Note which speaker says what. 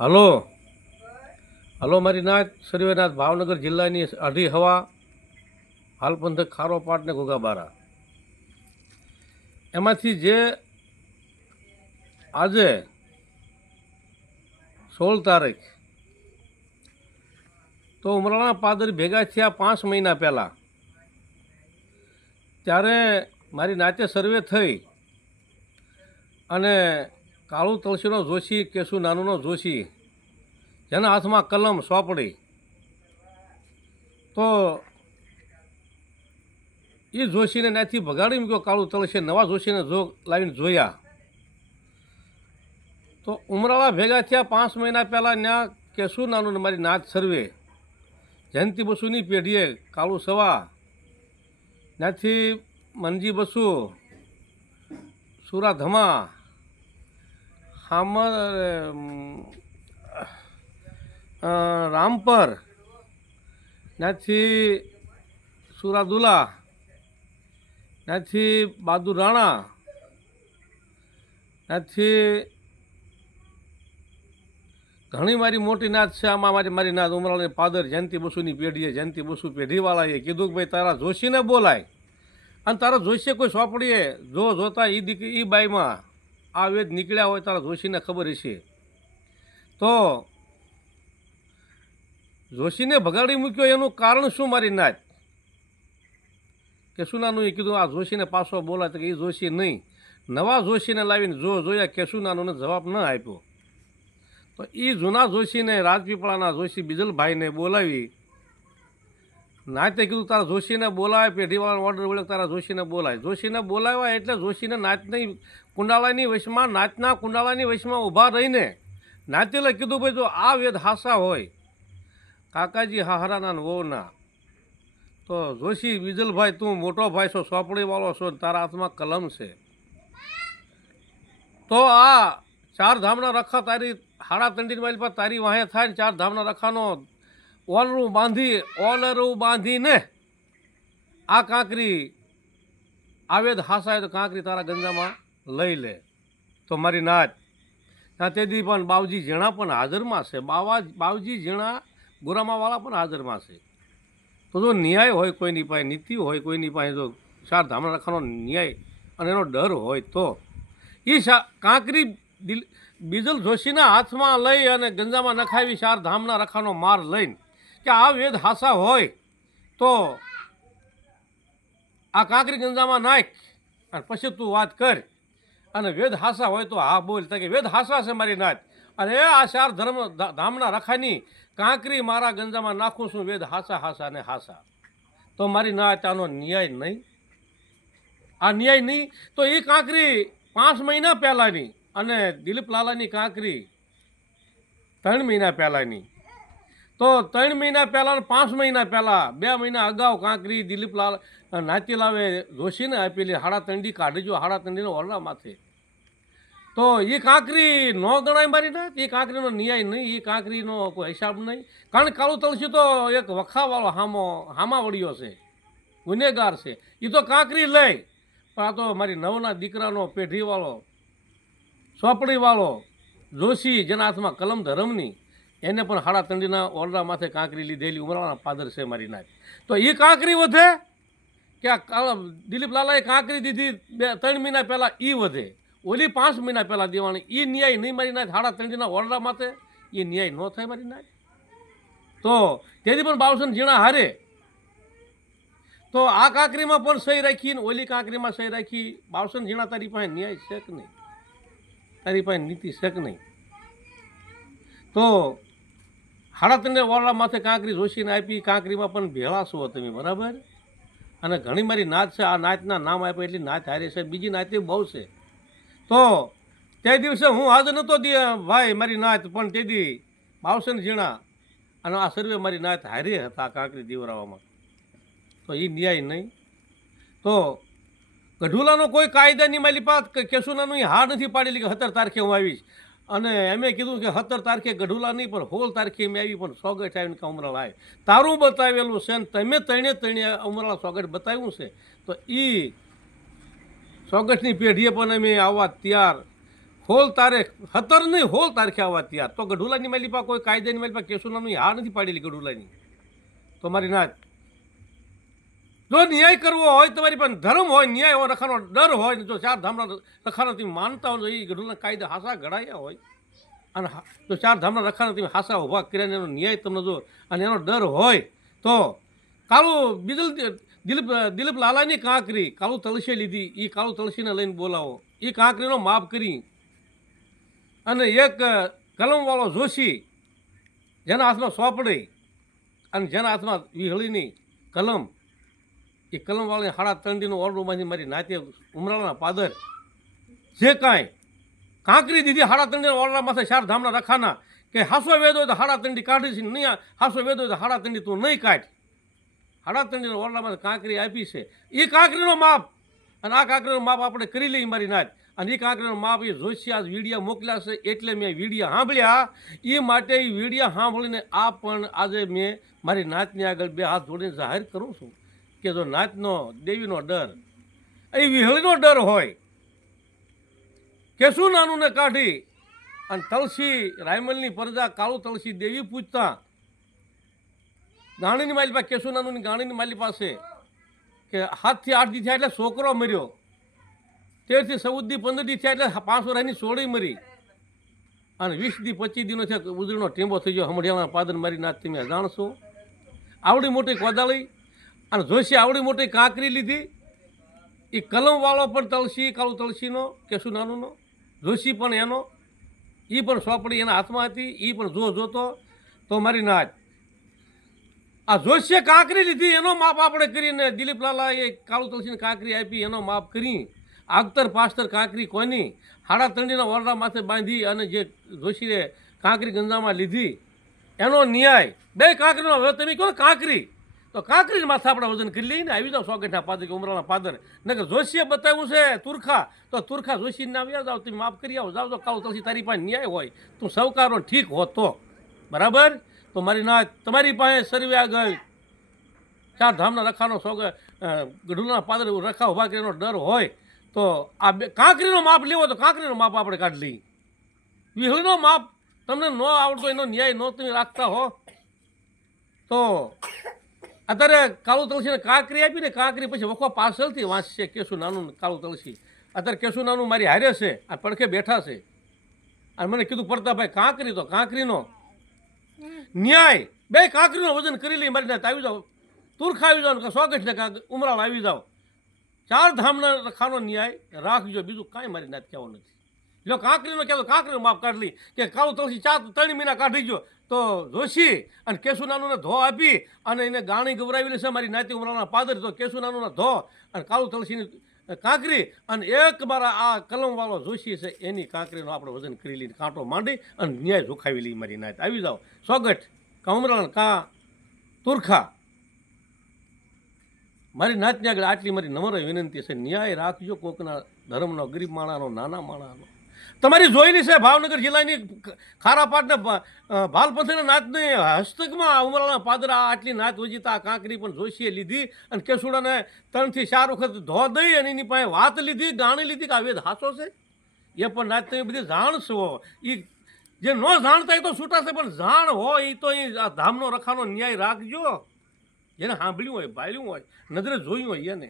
Speaker 1: Hello. Hello, મારી નાથ સર્વેનાથ ભાવનગર જિલ્લાની અઢી હવા હાલ પંથક ખારો પાટ ને ઘોઘાબારા. એમાંથી જે આજે સોળ તારીખ, તો ઉમરાણા પાદરી ભેગા થયા પાંચ મહિના પહેલાં. ત્યારે મારી નાતે સર્વે થઈ અને કાળુ તુલસીનો જોશી કેશુ નાનુનો જોશી. જેના હાથમાં કલમ સોંપડી. તો એ જોશીને ત્યાંથી ભગાડી મૂક્યો કાળુ તુલસી, નવા જોશીને જો લાવીને જોયા. તો ઉમરાળા ભેગા થયા પાંચ મહિના પહેલાં ત્યાં કેશુ નાનું મારી નાચ સર્વે. જયંતિ બસુની પેઢીએ કાળુ સવા. ત્યાંથી મનજી બસુ, સુરા ધમા હામર રામપર, ત્યાંથી સુરાદુલા, ત્યાંથી બાદુ રાણા ત્યાંથી ઘણી મારી મોટી નાથ છે. આમાં મારી મારી નાથ ઉમરાળની પાદર જયંતિ બસુની પેઢીએ, જયંતિ બસુ પેઢીવાળાએ કીધું કે ભાઈ, તારા જોશીને બોલાય. અને તારા જોશીએ કોઈ સોંપડીએ, જો જોતા એ દીકરી એ બાઈમાં આ વેદ નીકળ્યા હોય તારા જોશીને ખબર હશે. તો જોશીને ભગાડી મૂક્યો, એનું કારણ શું મારી નાત? કેશુનાનું એ કીધું, આ જોશીને પાછો બોલાય તો કે એ જોશી નહીં. નવા જોશીને લાવીને જો જોયા કેશુનાનોને જવાબ ન આપ્યો. તો એ જૂના જોશીને રાજપીપળાના જોશી બીજલભાઈને બોલાવી નાતે કીધું, તારા જોશીને બોલાવે, પેઢીવાળાનો ઓર્ડર વળે તારા જોશીને બોલાય જોશીને બોલાવ્યા એટલે જોશીને નાતની કુંડાળાની વશમાં નાતના કુંડાળાની વશમાં ઊભા રહીને નાતેલે કીધું, ભાઈ, જો આ વેદ હાસા હોય, કાકાજી હાહરાના વહુના, તો જોશી વિજલભાઈ તું મોટો ભાઈ છો સોપડીવાળો છો તારા હાથમાં કલમ છે. તો આ ચાર ધામના રખા તારી હાડા તંડીની માઇલ પર તારી વાહે થાય ને ચાર ધામના રખાનો ઓલરું બાંધી, ઓલરું બાંધીને આ કાંકરી, આવેદ હાસાય તો કાંકરી તારા ગંજામાં લઈ લે. તો મારી નાચ ત્યાં તેથી પણ બાવજી ઝીણા પણ હાજરમાં છે. બાવા, બાવજી ઝીણા ગુરામાવાળા પણ હાજરમાં છે. તો જો ન્યાય હોય કોઈની પાસે, નીતિ હોય કોઈની પાસે, જો ચાર ધામણા રાખવાનો ન્યાય અને એનો ડર હોય તો. એ કાંકરી બીજલ જોશીના હાથમાં લઈ અને ગંજામાં નખાવી ચાર ધામના રખાનો માર લઈને કે આ વેદ હાસા હોય, તો આ કાંકરી ગંજામાં નાખ અને પછી તું વાત કર. અને વેદ હાસા હોય તો હા બોલ. કે વેદ હાસા છે મારી નાચ અને આ ચાર ધર્મ ધામના રખાની કાંકરી મારા ગંજામાં નાખું છું, વેદ હાસા હાસા ને હાસા. તો મારી નાચ આનો ન્યાય નહીં. આ ન્યાય નહીં, તો એ કાંકરી પાંચ મહિના પહેલાંની અને દિલીપ લાલાની કાંકરી ત્રણ મહિના પહેલાંની. તો ત્રણ મહિના પહેલાં પાંચ મહિના પહેલાં, બે મહિના અગાઉ કાંકરી, દિલીપલાલ નાતીલાવે જોશીને આપેલી હાડા તંડી કાઢીજો હાડા તંડીનો માથે. તો એ કાંકરી ન ગણાય મારી ના એ કાંકરીનો ન્યાય નહીં એ કાંકરીનો કોઈ હિસાબ નહીં. કારણ કાળુ તળસી તો એક વખાવાળો હામો હામાવડીયો છે, ગુનેગાર છે. એ તો કાંકરી લઈ, પણ આ તો મારી નવના દીકરાનો પેઢીવાળો, સોપડીવાળો, જોશી, જેના હાથમાં કલમ ધરમની એને પણ હાડા તંડીના ઓરડા માથે કાંકરી લીધેલી ઉમરાળાના પાદર છે મારી નાખ. તો એ કાંકરી વધે? કે આ દિલીપ લાલાએ કાંકરી દીધી બે, ત્રણ મહિના પહેલાં એ વધે. ઓલી પાંચ મહિના પહેલાં દેવાની. એ ન્યાય નહીં મારી નાખ. હાડા તંડીના ઓરડા માથે એ ન્યાય ન થાય મારી નાખ. તો તેથી પણ બાવસન ઝીણા હારે. તો આ કાંકરીમાં પણ સહી રાખી ને ઓલી કાંકરીમાં સહી રાખી. બાવસન ઝીણા તારી પાસે ન્યાય છે કે નહીં? તારી પાસે નીતિ છે કે નહીં? તો હાડા તને ઓરડા માથે કાંકરી જોશીને આપી કાંકરીમાં પણ ભેળા છો તમે, બરાબર? અને ઘણી મારી નાચ છે, આ નાચના નામ આપ્યા એટલી નાચ હારી છે, બીજી નાચે બહુ છે. તો તે દિવસે હું હાજર નહોતો ભાઈ, મારી નાચ પણ તે દી બાવસન ઝીણા અને આ સર્વે મારી નાચ હારી હતા કાંકરી દીવરાવામાં. તો એ ન્યાય નહીં. તો ગઢુલાનો કોઈ કાયદાની મારી પાત કેશુનાનું હાર નથી પાડેલી કે સત્તર તારીખે હું આવીશ. અને એમે કીધું કે સત્તર તારીખે ગઢુલા નહીં, પણ સોળ તારીખે મેં આવી, પણ સોગઠ આવીને કે અમરાળ આવે તારું બતાવેલું છે ને તમે તણે તણે અમરાળ સોગઠ બતાવ્યું છે. તો એ સોગઠની પેઢીએ પણ અમે આવવા તૈયાર. હોલ તારીખ હતર નહીં, હોલ તારીખે આવવા તૈયાર. તો ગઢુલાની માલિપા કોઈ કાયદાની માલિપા પા કેસુનાની હા નથી પાડેલી ગઢુલાની. તો મારી નાચ જો ન્યાય કરવો હોય, તમારી પણ ધર્મ હોય, ન્યાય હોય રખાનો ડર હોય, ને જો ચાર ધામના રખાના તમે માનતા હોય એ ગઢુલા કાયદા હાસા ઘડાયા હોય. અને જો ચાર ધામના રખાના તમે હાસા ઊભા કર્યા એનો ન્યાય તમને જો, અને એનો ડર હોય, તો કાળું બીજલ દિલીપ દિલીપ લાલાની કાંકરી કાળું તળસી લીધી એ કાળું તળસીને લઈને બોલાવો. એ કાંકરીનો માફ કરી. અને એક કલમવાળો જોશી, જેના હાથમાં સોપડી, અને જેના હાથમાં વિહળીની કલમ એ કલમવાળાની હાડા તંડીનું ઓરડોમાંથી મારી નાતે ઉમરાળાના પાદર જે કાંઈ કાંકરી દીધી હાડા તંડીના ઓરડા માથે ચાર ધામના રખાના કે હાસો વેદ તો હાડા તંડી કાઢી છે, નહીં હાસો વેદ તો હાડા તંડી તું નહીં કાઢ. હાડા તંડીના ઓરડામાં કાંકરી આપી છે. એ કાંકરીનો માપ. અને આ કાંકરીનો માપ આપણે કરી લઈએ મારી નાચ અને એ કાંકરીનો માપ એ જોશી આ વિડીયા મોકલ્યા છે એટલે મેં વિડીયા સાંભળ્યા. એ માટે એ વિડીયા સાંભળીને આ પણ આજે મેં મારી નાચની આગળ બે હાથ જોડીને જાહેર કરું છું. કે જો નાચનો દેવીનો ડર, એ વિહળીનો ડર હોય કેશું નાનું ને કાઢી અને તલસી, રાયમલની પરજા, કાળું તલસી દેવી પૂજતા, ગાણીની માલી પાસે, કેશુ નાનુંની ગાણીની માલી પાસે, કે હાથથી આઠ દી થયા એટલે છોકરો મર્યો, તેરથી ચૌદ દી, પંદર દી થયા એટલે પાંચસો રાયની સોળી મરી, અને વીસ દી, પચીસ દીનો છે ઉજળીનો ટીંબો થઈ ગયો. હમણાં પાદર મારી નાચ તમે જાણશો. આવડી મોટી કોદાળી અને જોશી આવડી મોટી કાંકરી લીધી. એ કલમવાળો પણ તલસી, કાળું તલસીનો કેશું નાનુંનો? જોશી પણ એનો. એ પણ સોપડી એના હાથમાં હતી એ પણ જો જોતો. તો મારી નાચ આ જોશીએ કાંકરી લીધી, એનો માપ આપણે કરીને દિલીપ લાલા એ કાળુ તલસીને કાંકરી આપી, એનો માપ કરી. આગતર પાસ્તર કાંકરી કોની? હાડા તંડીના વરડા માથે બાંધી અને જે જોશીએ કાંકરી ગંજામાં લીધી. એનો ન્યાય. બે કાંકરીનો, હવે તમે કહો કાંકરી. તો કાંકરી માથા આપણે વજન કરી લઈએ ને આવી જાવ સોગઠના પાદર કે ઉમરાના પાદર. નકર જોશીએ બતાવ્યું છે તુરખા. તો તુરખા જોશીને આવ્યા જાવ તમે માફ કરી આવો જાવ તો કાવ તુલસી તારી પાસે ન્યાય હોય. તું સૌકારો ઠીક હોતો. બરાબર? તો મારી ના તમારી પાસે સર્વે આગળ ચાર ધામના રખાનો સોગ ગઢુલાના પાદર રખા ઊભા કરીનો ડર હોય, તો આ બે કાંકરીનો માપ લેવો તો કાંકરીનો માપ આપણે કાઢી લઈએ. વિહળીનો માપ તમને ન આવડતો, એનો ન્યાય ન તમે રાખતા હો. તો અત્યારે કાળું તલસીને કાંકરી આપી ને કાંકરી પછી વખો પાછળથી વાંચશે કેશું નાનું કાળું તલસી. અત્યારે કેશું નાનું મારી હારે છે, આ પડખે બેઠા છે. અને મને કીધું પડતા ભાઈ કાંકરી તો, કાંકરીનો. ન્યાય. બે કાંકરીનું વજન કરી લઈ મારી નાત આવી જાઓ. તુરખા આવી જાઓ ને સ્વાગત ને કાંક, ઉમરાળ આવી જાઓ. ચાર ધામના રખાનો ન્યાય રાખજો, બીજું કાંઈ મારી નાત કહેવાનું નથી. જો કાંકરીનો કહેતો કાંકરીનો માપ કાઢી કે કાળું તુલસી ચાર ત્રણ મહિના કાઢી ગયો તો જોશી અને કેશુનાનુને ધો આપી અને એને ગાણી ગભરાવી છે મારી નાતી ઉમરાના પાદર. તો કેશુનાનુના ધો અને કાળું તુલસીની કાંકરી અને એક મારા આ કલમવાળો જોશી છે એની કાંકરીનો આપણે વજન કરી લઈને કાંટો માંડી અને ન્યાય જોખાવી લઈ મારી નાત. આવી જાઓ. સોગઠ કા ઉમરાણ કા તુરખા. મારી નાતની આગળ આટલી મારી નમ્ર વિનંતી છે. ન્યાય રાખજો કોકના ધર્મનો, ગરીબ માણાનો, નાના માણાનો. તમારી જોઈની છે ભાવનગર જિલ્લાની ખારાપાટને ભાલપંથકના નાતને હસ્તકમાં ઉમરાના પાદરા આટલી નાત વજીતા કાંકરી પણ જોશીએ લીધી અને કેસુડાને ત્રણથી ચાર વખત ધો દઈ અને એની પાસે વાત લીધી, ગાણી લીધી કે આ વેદ હાસો છે? એ પણ નાત તમે બધી જાણશો. એ જે ન જાણતા એ તો છૂટાશે, પણ જાણ હોય એ તો એ ધામનો રખાનો ન્યાય રાખજો. જેને સાંભળ્યું હોય, ભાળ્યું હોય, નજરે જોયું હોય એને.